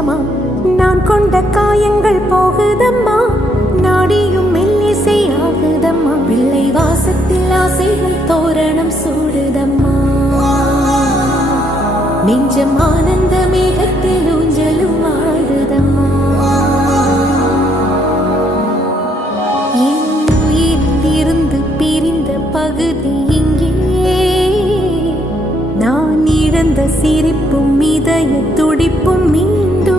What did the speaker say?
கொஞ்சமா நான் கொண்ட காயங்கள் போகுதம்மா, நாடியும் மெல்லிசை ஆகுதம்மா, பிள்ளை வாசத்தில் ஆசைகள் தோரணம் சூடுதம்மா, நெஞ்சம் ஆனந்த மேகத்தில் ஊஞ்சலும் ஆடுதம்மா. என் உயிரிலிருந்து பிரிந்த பகுதி இங்கே, நான் இழந்த சிரிப்பும் இதய துடிப்பும் மீண்டும்